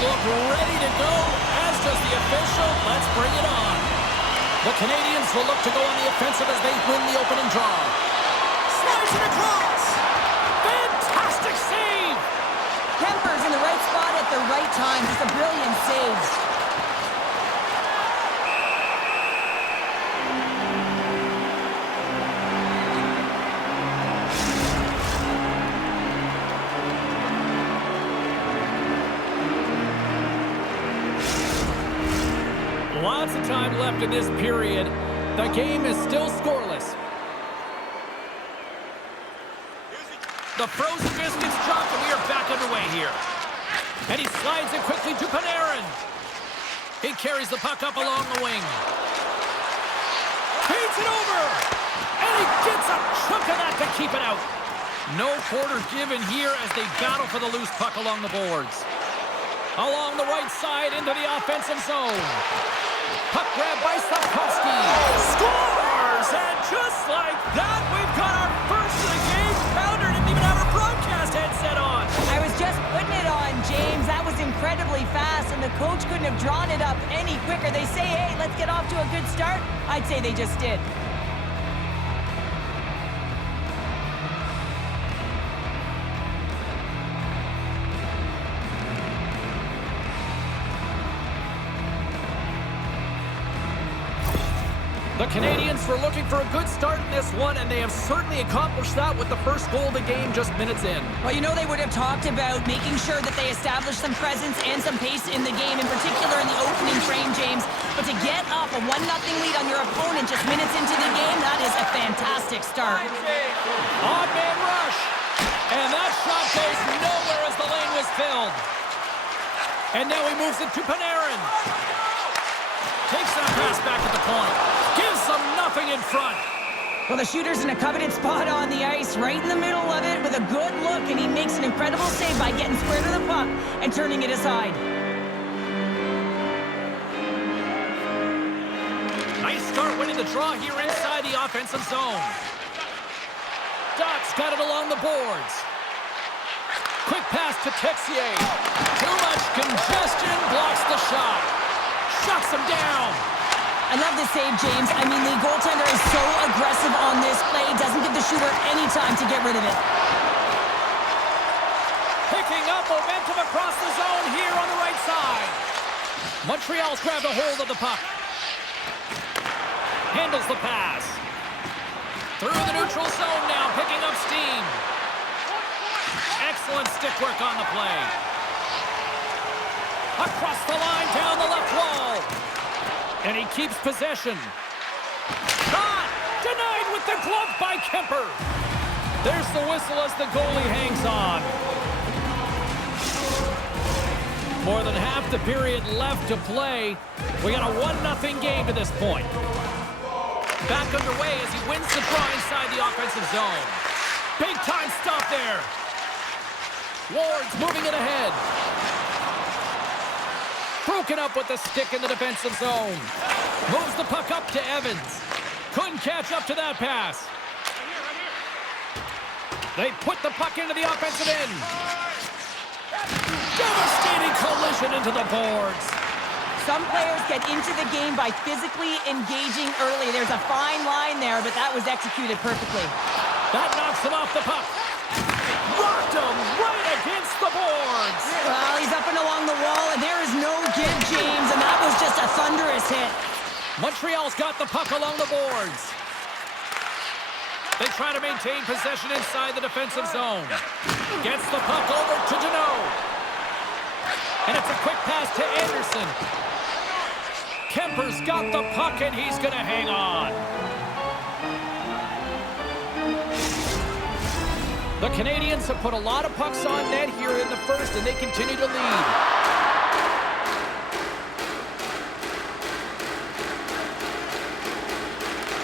look ready to go, as does the official. Let's bring it on. The Canadians will look to go on the offensive as they win the opening draw. Slides it across. Fantastic save. Kemper's in the right spot at the right time. Just a brilliant save. Lots of time left in this period. The game is still scoreless. The frozen biscuits dropped, and we are back underway here. And he slides it quickly to Panarin. He carries the puck up along the wing. Feeds it over. And he gets a chunk of that to keep it out. No quarter given here as they battle for the loose puck along the boards. Along the right side into the offensive zone. Puck grab by Sapkowski. Scores! And just like that, we've got our first of the game. Pounder didn't even have our broadcast headset on. I was just putting it on, James. That was incredibly fast, and the coach couldn't have drawn it up any quicker. They say, hey, let's get off to a good start. I'd say they just did. The Canadians were looking for a good start in this one, and they have certainly accomplished that with the first goal of the game just minutes in. Well, you know they would have talked about making sure that they established some presence and some pace in the game, in particular in the opening frame, James. But to get up a 1-0 lead on your opponent just minutes into the game, that is a fantastic start. Odd man rush. And that shot goes nowhere as the lane was filled. And now he moves it to Panarin. Takes that pass back at the point. Gives them nothing in front. Well, the shooter's in a coveted spot on the ice, right in the middle of it with a good look, and he makes an incredible save by getting square to the puck and turning it aside. Nice start winning the draw here inside the offensive zone. Doc's got it along the boards. Quick pass to Texier. Too much congestion, blocks the shot. Shuts him down. I love this save, James. I mean, the goaltender is so aggressive on this play. Doesn't give the shooter any time to get rid of it. Picking up momentum across the zone here on the right side. Montreal's grabbed a hold of the puck. Handles the pass. Through the neutral zone now, picking up steam. Excellent stick work on the play. Across the line, down the left wall. And he keeps possession. Shot! Denied with the glove by Kemper. There's the whistle as the goalie hangs on. More than half the period left to play. We got a 1-0 game to this point. Back underway as he wins the draw inside the offensive zone. Big time stop there. Ward's moving it ahead. Broken up with the stick in the defensive zone. Moves the puck up to Evans. Couldn't catch up to that pass. They put the puck into the offensive end. Devastating collision into the boards. Some players get into the game by physically engaging early. There's a fine line there, but that was executed perfectly. That knocks him off the puck. Rocked him right against the boards. Well, he's up and along the wall, and there is no give, James, and that was just a thunderous hit. Montreal's got the puck along the boards. They try to maintain possession inside the defensive zone. Gets the puck over to Deneau. And it's a quick pass to Anderson. Kemper's got the puck, and he's going to hang on. The Canadians have put a lot of pucks on net here in the first, and they continue to lead.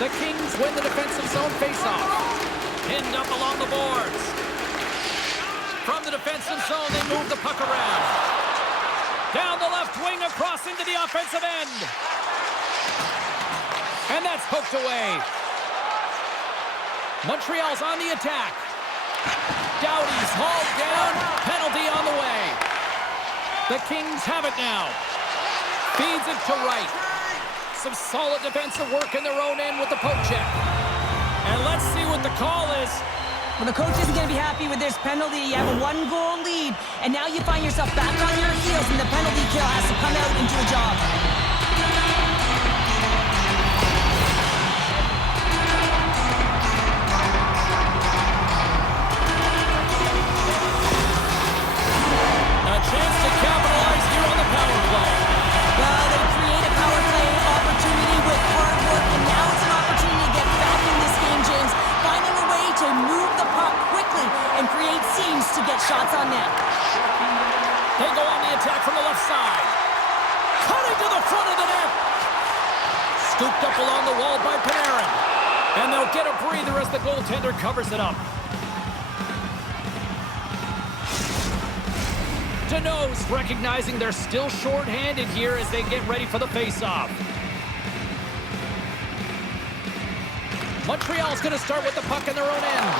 The Kings win the defensive zone faceoff. Pinned up along the boards. From the defensive zone, they move the puck around. Down the left wing, across into the offensive end. And that's poked away. Montreal's on the attack. Doughty's hauled down. Penalty on the way. The Kings have it now. Feeds it to right. Some solid defensive work in their own end with the poke check. And let's see what the call is. Well, the coach isn't going to be happy with this penalty. You have a one-goal lead, and now you find yourself back on your heels, and the penalty kill has to come out and do a job. A chance to capitalize here on the power play. Well, they create a power play opportunity with hard work, and now it's an opportunity to get back in this game, James. Finding a way to move the puck quickly and create seams to get shots on net. They go on the attack from the left side. Cutting to the front of the net. Scooped up along the wall by Panarin. And they'll get a breather as the goaltender covers it up. Deneau's recognizing they're still short-handed here as they get ready for the face-off. Montreal's going to start with the puck in their own end.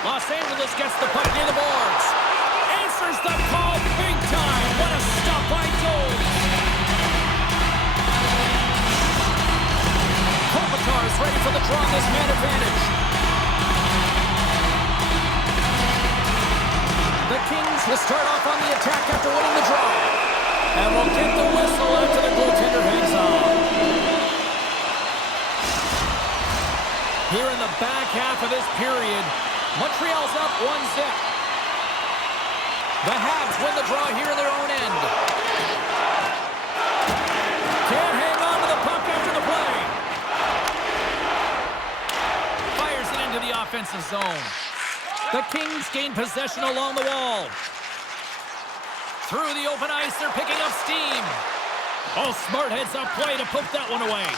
Los Angeles gets the puck near the boards. Answers the call big time. What a stop by Doles. Kopitar's ready for the draw on this man advantage. The Kings will start off on the attack after winning the draw. And will get the whistle after the goaltender hangs on. Here in the back half of this period, Montreal's up 1-0. The Habs win the draw here in their own end. Can't hang on to the puck after the play. Fires it into the offensive zone. The Kings gain possession along the wall. Through the open ice, they're picking up steam. Oh, smart heads-up play to poke that one away.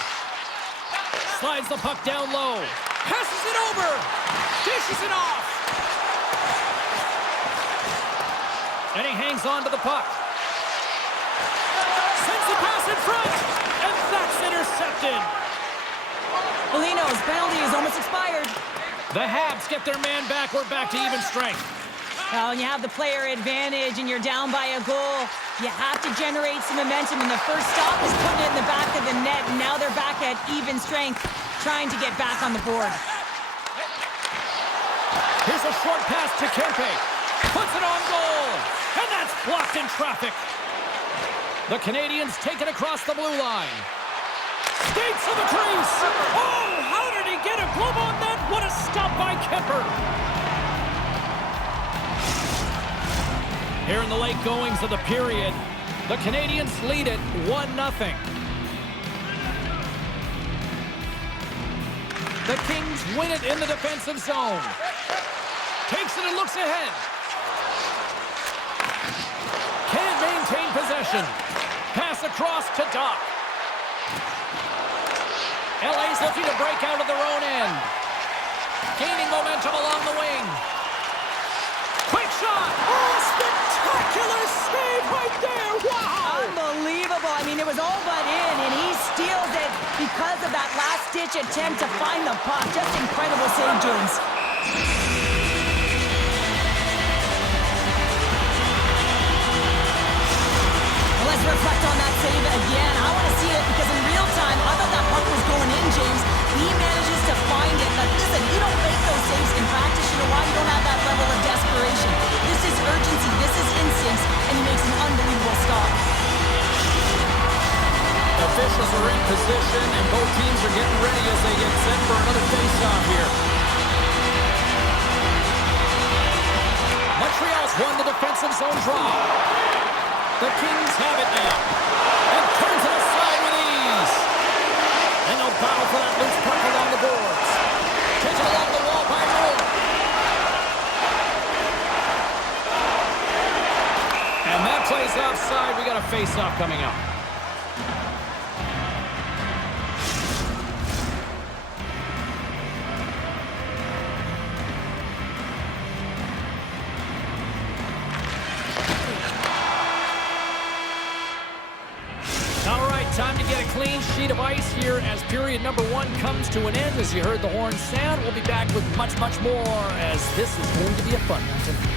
Slides the puck down low. Passes it over. Dishes it off. And he hangs on to the puck. Sends the pass in front. And that's intercepted. Foligno's penalty is almost expired. The Habs get their man back. We're back to even strength. Well, when you have the player advantage and you're down by a goal, you have to generate some momentum. And the first stop is putting it in the back of the net. And now they're back at even strength, trying to get back on the board. Here's a short pass to Kempe. Puts it on goal. And that's blocked in traffic. The Canadians take it across the blue line. Skates to the crease. Oh, how did he get a glove on that? What a stop by Kemper. Here in the late goings of the period, the Canadians lead it 1-0. The Kings win it in the defensive zone. Takes it and looks ahead. Can't maintain possession. Pass across to Doc. LA's looking to break out of their own end. Gaining momentum along the wing. Quick shot. Oh, a spectacular save right there. Wow. Unbelievable. I mean, it was all but in, and he steals it because of that last-ditch attempt to find the puck. Just incredible save, James. Let's reflect on that save again. I want to see it because in real time, I thought that puck was going in, James. He manages to find it. But listen, you don't make those saves in practice. You know why? You don't have that level of desperation. This is urgency. This is instincts. And he makes an unbelievable stop. Officials are in position, and both teams are getting ready as they get set for another face-off here. Montreal's won the defensive zone draw. The Kings have it now. And turns it aside with ease. And they'll battle for that loose puck along the boards. Taken along the wall by Moore. And that plays offside. We got a face-off coming up. Time to get a clean sheet of ice here as period number 1 comes to an end. As you heard the horn sound, we'll be back with much, much more as this is going to be a fun one tonight.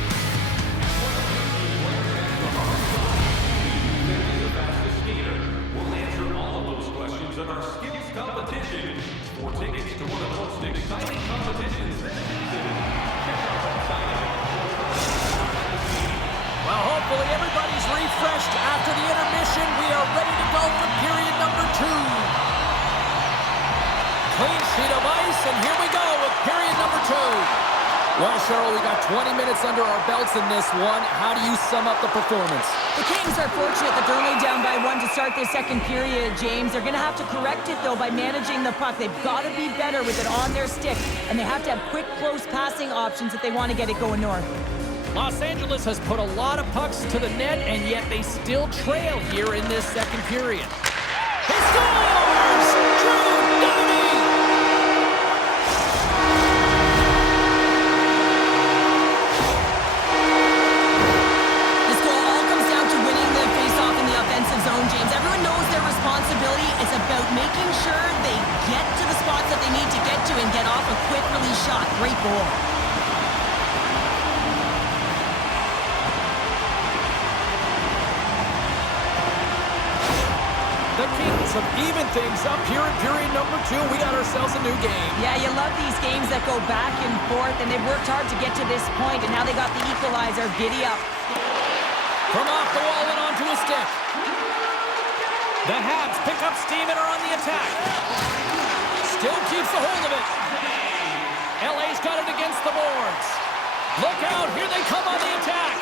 refreshed after the intermission. We are ready to go for period number 2. Clean sheet of ice, and here we go with period number 2. Well, Cheryl, we got 20 minutes under our belts in this one. How do you sum up the performance? The Kings are fortunate that they're only down by 1 to start this second period, James. They're going to have to correct it, though, by managing the puck. They've got to be better with it on their stick, and they have to have quick, close passing options if they want to get it going north. Los Angeles has put a lot of pucks to the net, and yet they still trail here in this second period. He scores! Drew Doughty! This goal all comes down to winning the face-off in the offensive zone, James. Everyone knows their responsibility. It's about making sure they get to the spots that they need to get to and get off a quick release shot. Great goal. The Kings have evened things up here in period number 2. We got ourselves a new game. Yeah, you love these games that go back and forth, and they've worked hard to get to this point, and now they got the equalizer. Giddy up. From off the wall and onto a stick. The Habs pick up steam and are on the attack. Still keeps a hold of it. LA's got it against the boards. Look out, here they come on the attack.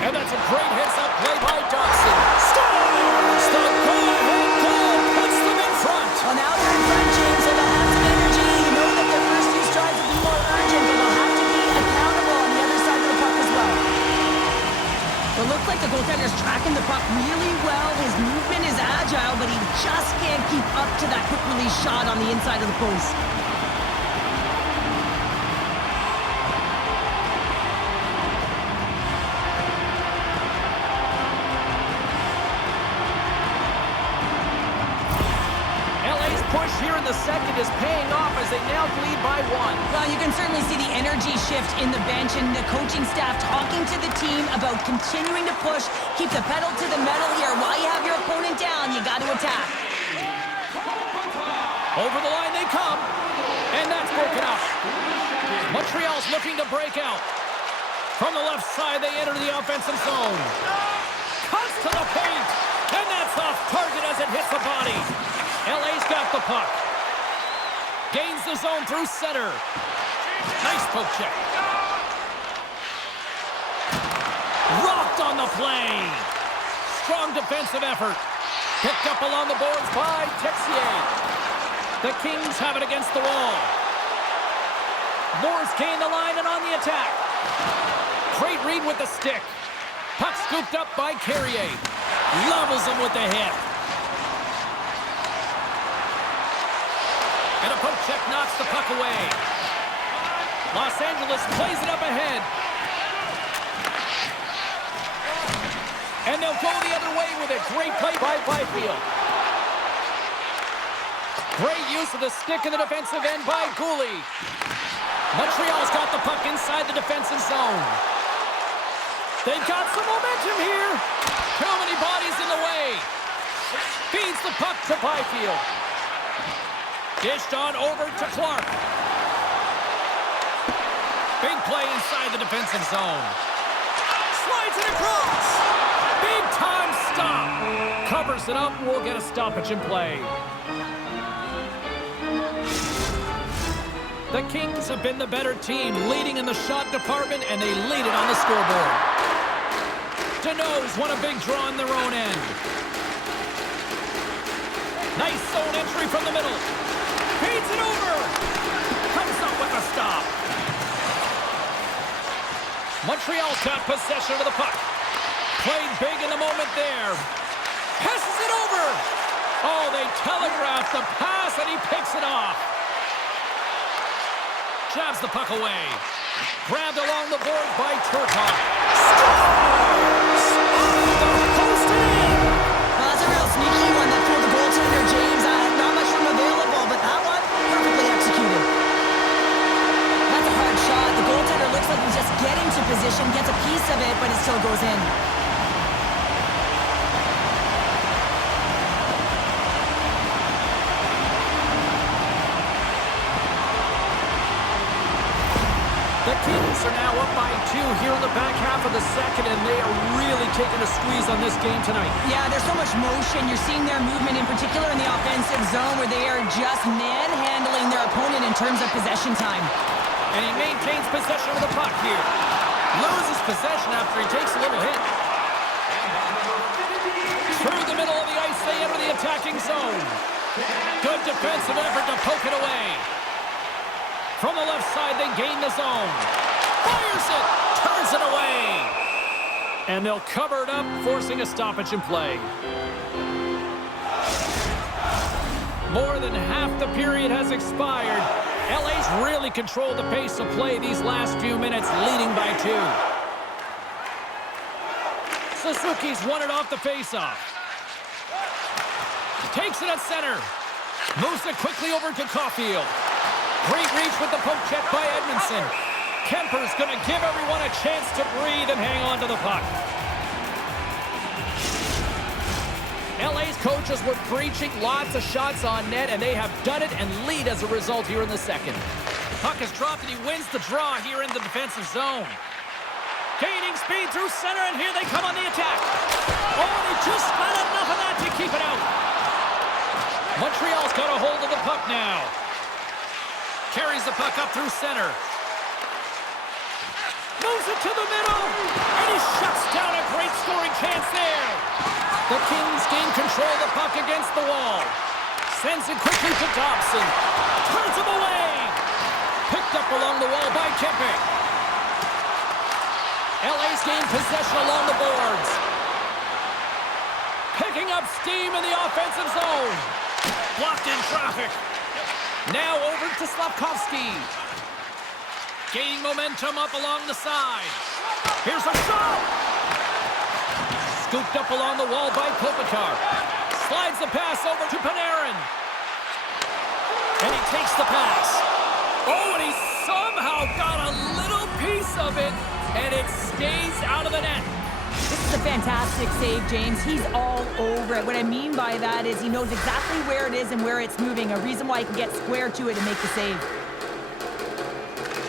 And that's a great heads-up play by Dobson. Scores! The go-ahead goal puts them in front. Well, now they're in front, James, so they'll have some energy. You know that their first few strides will be more urgent, but they'll have to be accountable on the other side of the puck as well. It looks like the goaltender's tracking the puck really well. His movement is agile, but he just can't keep up to that quick release shot on the inside of the post. Push here in the second is paying off as they now lead by 1. Well, you can certainly see the energy shift in the bench and the coaching staff talking to the team about continuing to push, keep the pedal to the metal here. While you have your opponent down, you got to attack. Over the line they come, and that's broken up. Montreal's looking to break out. From the left side, they enter the offensive zone. Cuts to the paint, and that's off target as it hits the body. LA's got the puck. Gains the zone through center. Nice poke check. Rocked on the play. Strong defensive effort. Picked up along the boards by Texier. The Kings have it against the wall. Morris gained the line and on the attack. Great read with the stick. Puck scooped up by Carrier. Levels him with the hit. And a poke check knocks the puck away. Los Angeles plays it up ahead. And they'll go the other way with it. Great play by Byfield. Great use of the stick in the defensive end by Gooley. Montreal's got the puck inside the defensive zone. They've got some momentum here. Too many bodies in the way. Feeds the puck to Byfield. Dished on over to Clark. Big play inside the defensive zone. Slides it across. Big time stop. Covers it up. We'll get a stoppage in play. The Kings have been the better team, leading in the shot department, and they lead it on the scoreboard. Deneau's won a big draw on their own end. Nice zone entry from the middle. Feeds it over. Comes up with a stop. Montreal's got possession of the puck. Played big in the moment there. Passes it over. Oh, they telegraphed the pass, and he picks it off. Jabs the puck away. Grabbed along the board by Turcotte. Scores! Off the post and in. Well, that's a real sneaky one that pulled the goaltender, James. Not much room available, but that one, perfectly executed. That's a hard shot. The goaltender looks like he's just getting to position, gets a piece of it, but it still goes in. The Kings are now up by 2 here in the back half of the second, and they are really taking a squeeze on this game tonight. Yeah, there's so much motion. You're seeing their movement, in particular in the offensive zone, where they are just manhandling their opponent in terms of possession time. And he maintains possession of the puck here. Loses possession after he takes a little hit. Through the middle of the ice, they enter the attacking zone. Good defensive effort to poke it away. From the left side, they gain the zone. Fires it! Turns it away! And they'll cover it up, forcing a stoppage in play. More than half the period has expired. LA's really controlled the pace of play these last few minutes, leading by 2. Suzuki's won it off the faceoff. Takes it at center. Moves it quickly over to Caulfield. Great reach with the poke check by Edmondson. Kemper's going to give everyone a chance to breathe and hang on to the puck. LA's coaches were preaching lots of shots on net, and they have done it and lead as a result here in the second. Puck is dropped, and he wins the draw here in the defensive zone. Gaining speed through center, and here they come on the attack. Oh, and he just got enough of that to keep it out. Montreal's got a hold of the puck now. Carries the puck up through center. Moves it to the middle, and he shuts down a great scoring chance there. The Kings gain control of the puck against the wall. Sends it quickly to Dobson. Turns him away. Picked up along the wall by Kemper. LA's gained possession along the boards. Picking up steam in the offensive zone. Blocked in traffic. Now over to Slafkovsky. Gaining momentum up along the side. Here's a shot! Scooped up along the wall by Kopitar. Slides the pass over to Panarin. And he takes the pass. Oh, and he somehow got a little piece of it, and it stays out of the net. This is a fantastic save, James. He's all over it. What I mean by that is he knows exactly where it is and where it's moving, a reason why he can get square to it and make the save.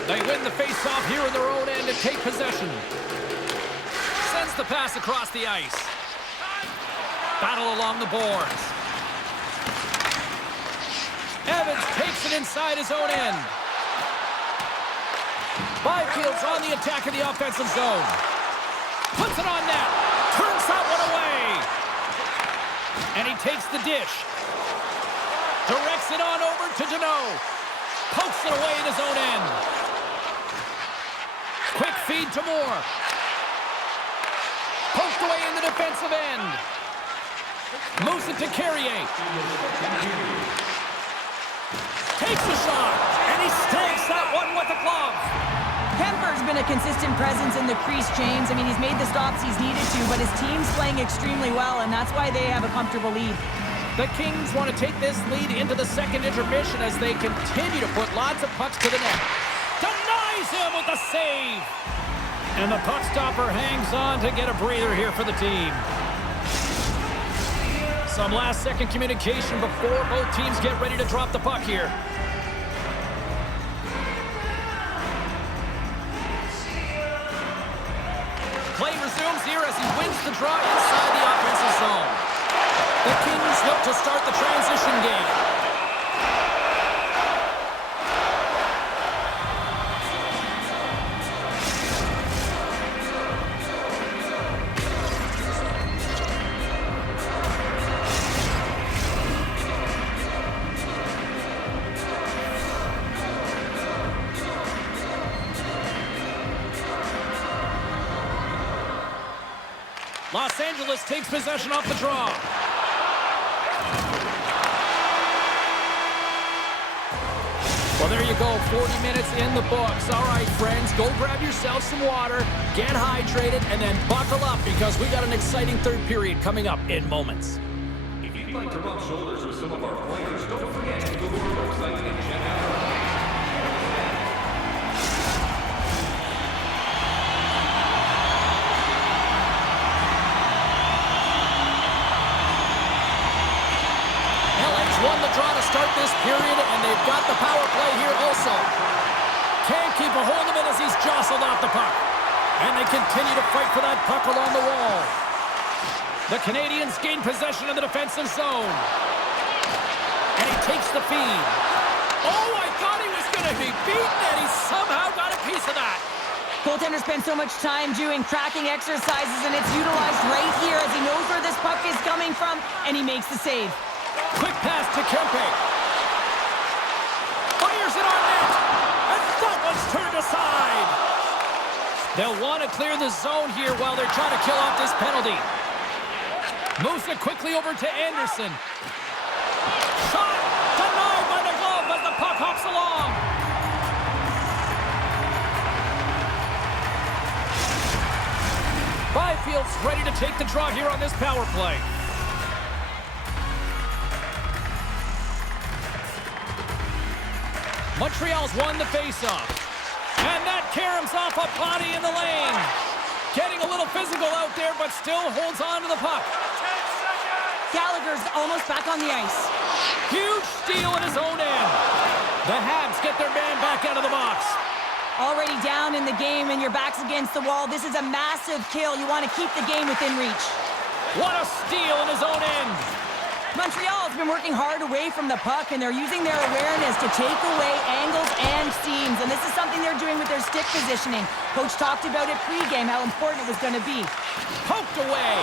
They win the face-off here in their own end and take possession. Sends the pass across the ice. Battle along the boards. Evans takes it inside his own end. Byfield's on the attack in the offensive zone. Puts it on net. Turns that one away. And he takes the dish. Directs it on over to Deneau. Pokes it away in his own end. Quick feed to Moore. Poked away in the defensive end. Moves it to Carrier. Takes a shot. And he stakes that one with the glove. Kemper's been a consistent presence in the crease, James. I mean, he's made the stops he's needed to, but his team's playing extremely well, and that's why they have a comfortable lead. The Kings want to take this lead into the second intermission as they continue to put lots of pucks to the net. Denies him with the save. And the puck stopper hangs on to get a breather here for the team. Some last-second communication before both teams get ready to drop the puck here. Play resumes here as he wins the draw inside the offensive zone. The Kings look to start the transition game. Los Angeles takes possession off the draw. Well, there you go, 40 minutes in the books. All right, friends, go grab yourself some water, get hydrated, and then buckle up because we got an exciting third period coming up in moments. If you'd like to rub shoulders with some of our players, don't forget to go to our website and check out Won the draw to start this period, and they've got the power play here also. Can't keep a hold of it as he's jostled off the puck. And they continue to fight for that puck along the wall. The Canadians gain possession of the defensive zone. And he takes the feed. Oh, I thought he was going to be beaten, and he somehow got a piece of that. Goaltender spends so much time doing tracking exercises, and it's utilized right here as he knows where this puck is coming from, and he makes the save. Quick pass to Kempe. Fires it on net. And that one's turned aside. They'll want to clear the zone here while they're trying to kill off this penalty. Moves it quickly over to Anderson. Shot denied by the glove as the puck hops along. Byfield's ready to take the draw here on this power play. Montreal's won the faceoff. And that caroms off a body in the lane. Getting a little physical out there, but still holds on to the puck. Gallagher's almost back on the ice. Huge steal in his own end. The Habs get their man back out of the box. Already down in the game and your back's against the wall. This is a massive kill. You want to keep the game within reach. What a steal in his own end. Montreal's been working hard away from the puck, and they're using their awareness to take away angles and seams. And this is something they're doing with their stick positioning. Coach talked about it pregame, how important it was going to be. Poked away.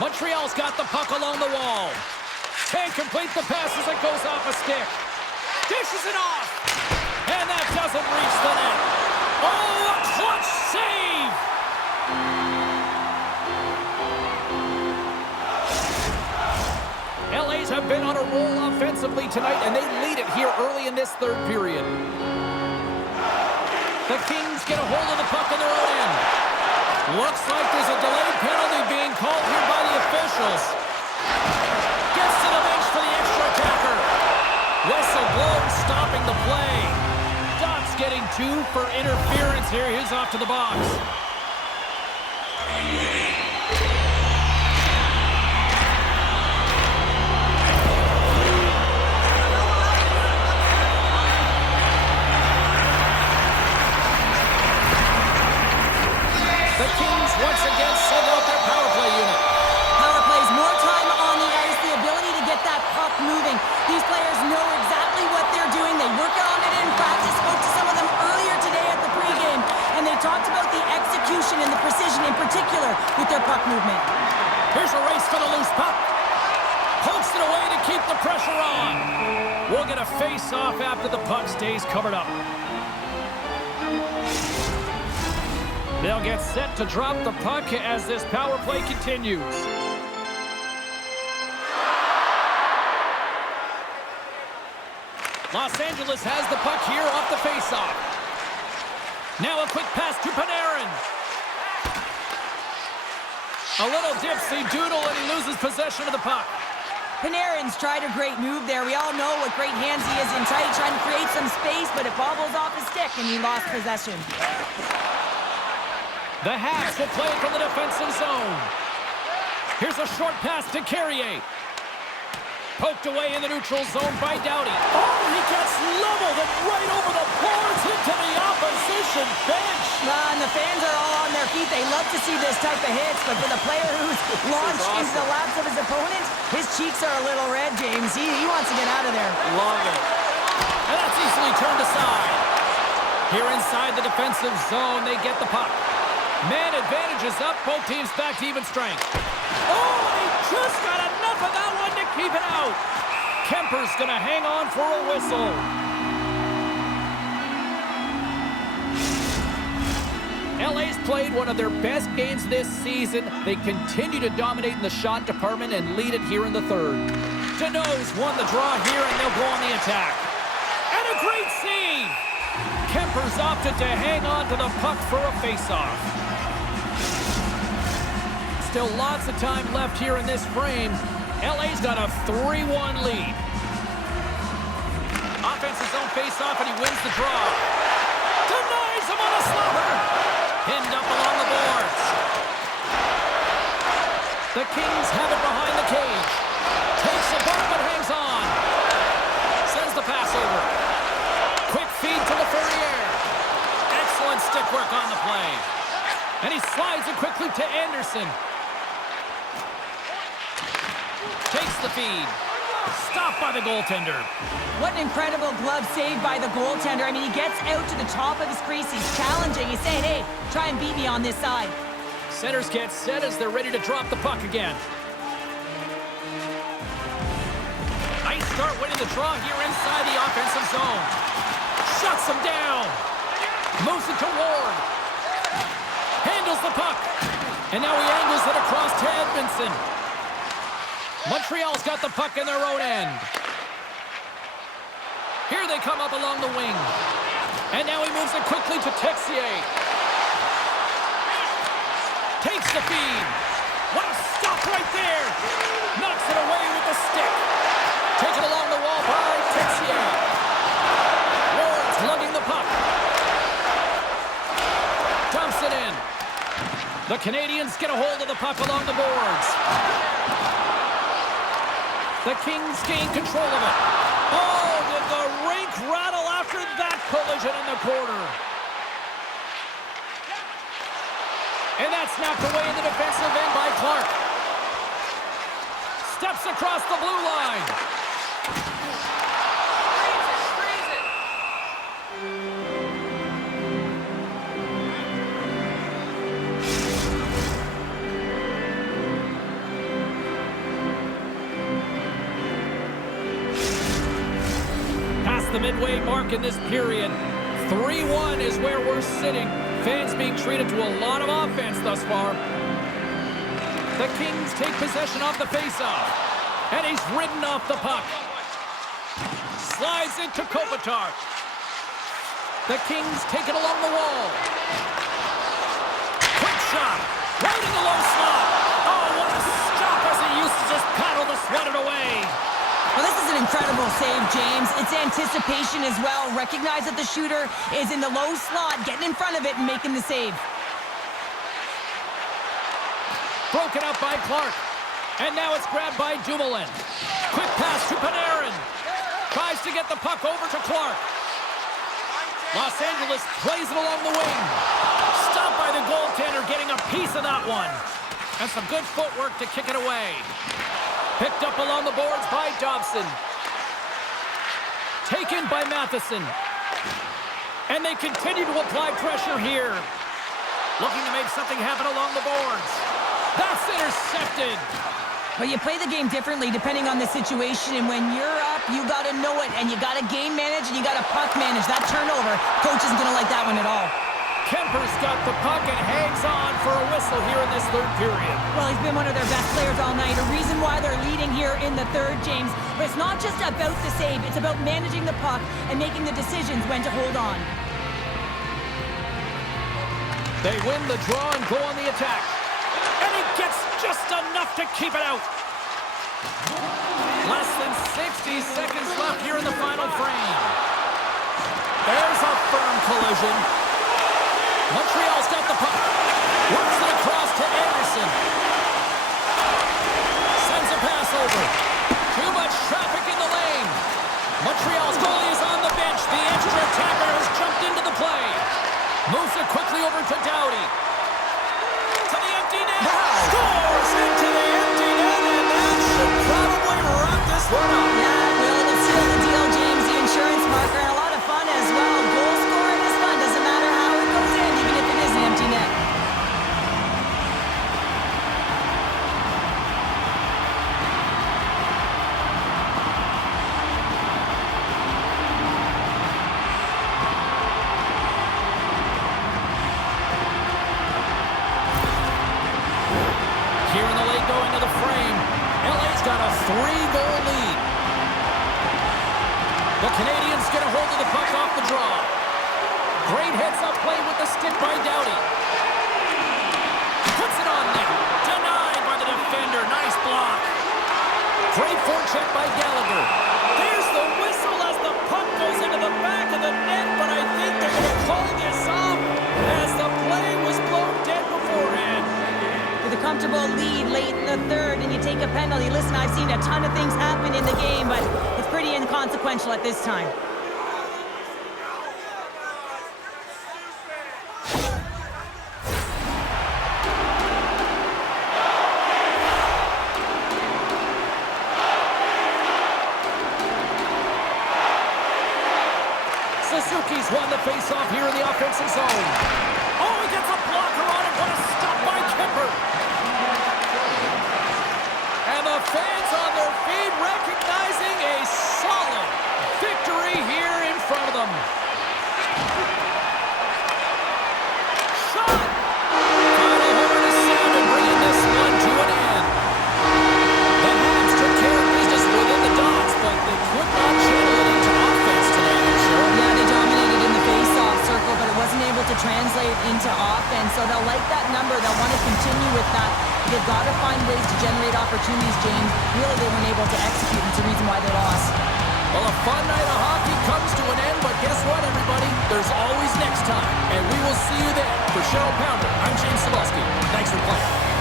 Montreal's got the puck along the wall. Can't complete the pass as it goes off a stick. Dishes it off. And that doesn't reach the net. Oh, a clutch save! LA's have been on a roll offensively tonight, and they lead it here early in this third period. The Kings get a hold of the puck in their own end. Looks like there's a delayed penalty being called here by the officials. Gets to the bench for the extra attacker. Whistle blown, stopping the play. Dock's getting 2 for interference here. He's off to the box. The Kings once again send out their power play unit. Power plays, more time on the ice, the ability to get that puck moving. These players know exactly what they're doing. They work on it in practice. Spoke to some of them earlier today at the pregame, and they talked about the execution and the precision in particular with their puck movement. Here's a race for the loose puck. Pokes it away to keep the pressure on. We'll get a face-off after the puck stays covered up. They'll get set to drop the puck as this power play continues. Los Angeles has the puck here off the faceoff. Now a quick pass to Panarin. A little dipsy doodle and he loses possession of the puck. Panarin's tried a great move there. We all know what great hands he is in tight, trying to create some space, but it bobbles off his stick and he lost possession. The Habs will play it from the defensive zone. Here's a short pass to Carrier. Poked away in the neutral zone by Doughty. Oh, he gets leveled and right over the boards into the opposition bench. And the fans are all on their feet. They love to see this type of hits, but for the player who's launched into the laps of his opponent, his cheeks are a little red, James. He wants to get out of there. Love it. And that's easily turned aside. Here inside the defensive zone, they get the puck. Man advantage is up. Both teams back to even strength. Oh, he just got enough of that one to keep it out. Kemper's going to hang on for a whistle. LA's played one of their best games this season. They continue to dominate in the shot department and lead it here in the third. Deneau's won the draw here, and they'll go on the attack. And a great save. Kemper's opted to hang on to the puck for a faceoff. Still lots of time left here in this frame. LA's got a 3-1 lead. Offensive zone face-off, and he wins the draw. Denies him on a slobber. Pinned up along the boards. The Kings have it behind the cage. Takes the bump but hangs on. Sends the pass over. Quick feed to Laferriere. Excellent stick work on the play. And he slides it quickly to Anderson. Takes the feed. Stopped by the goaltender. What an incredible glove save by the goaltender. I mean, he gets out to the top of his crease. He's challenging. He's saying, hey, try and beat me on this side. Centers get set as they're ready to drop the puck again. Nice start winning the draw here inside the offensive zone. Shuts him down. Moves it to Ward. Handles the puck. And now he angles it across to Edmondson. Montreal's got the puck in their own end. Here they come up along the wing. And now he moves it quickly to Texier. Takes the feed. What a stop right there. Knocks it away with the stick. Taken along the wall by Texier. Ward's lugging the puck. Dumps it in. The Canadians get a hold of the puck along the boards. The Kings gain control of it. Oh, did the rink rattle after that collision in the corner. And that's snapped away in the defensive end by Clark. Steps across the blue line. The midway mark in this period. 3-1 is where we're sitting. Fans being treated to a lot of offense thus far. The Kings take possession off the faceoff. And he's ridden off the puck. Slides into Kopitar. The Kings take it along the wall. Quick shot. Right in the low slot. Oh, what a stop as he used to just paddle to sweat it away. Well, this is an incredible save, James. It's anticipation as well. Recognize that the shooter is in the low slot, getting in front of it and making the save. Broken up by Clark. And now it's grabbed by Dumoulin. Quick pass to Panarin. Tries to get the puck over to Clark. Los Angeles plays it along the wing. Stopped by the goaltender, getting a piece of that one. And some good footwork to kick it away. Picked up along the boards by Dobson. Taken by Matheson. And they continue to apply pressure here. Looking to make something happen along the boards. That's intercepted. Well, you play the game differently depending on the situation, and when you're up, you got to know it, and you got to game manage, and you got to puck manage. That turnover, coach isn't going to like that one at all. Kemper's got the puck and hangs on for a whistle here in this third period. Well, he's been one of their best players all night. A reason why they're leading here in the third, James. But it's not just about the save. It's about managing the puck and making the decisions when to hold on. They win the draw and go on the attack. And he gets just enough to keep it out. Less than 60 seconds left here in the final frame. There's a firm collision. Montreal's got the puck. Works it across to Anderson. Sends a pass over. Too much traffic in the lane. Montreal's goalie is on the bench. The extra attacker has jumped into the play. Moves it quickly over to Doughty. To the empty net. Wow. Scores into the empty net, and that should probably wrap this one up. Yeah, well, it'll seal the deal, James. The insurance marker, and a lot of fun as well. Goal scoring is fun. Doesn't matter how it goes in, even if it is an empty net. Here in the late going to the frame, LA's got a 3-goal lead. The Canadians get a hold of the puck off the draw. Great heads-up play with the stick by Doughty. Puts it on net. Denied by the defender. Nice block. Great forecheck by Gallagher. There's the whistle as the puck goes into the back of the net, but I think they're going to call this off as the play was blown dead beforehand. With a comfortable lead late in the third, and you take a penalty. Listen, I've seen a ton of things happen in the game, but it's pretty inconsequential at this time. won the face-off here in the offensive zone. Oh, he gets a blocker on it. What a stop by Kemper. And the fans on their feet recognizing a solid victory here in front of them. Shot! Final horn is sounded, bringing this one to an end. The Habs took care of business within the Docks, but they could not channel it into offense today, Cheryl. Yeah, they dominated in the face-off circle, but it wasn't able to translate into offense. So they'll like that number. They'll want to continue with that. They've got to find ways to generate opportunities, James. Really, they weren't able to execute. It's the reason why they lost. Well, a fun night of hockey comes to an end, but guess what, everybody? There's always next time, and we will see you then. For Cheryl Pounder, I'm James Cebulski. Thanks for playing.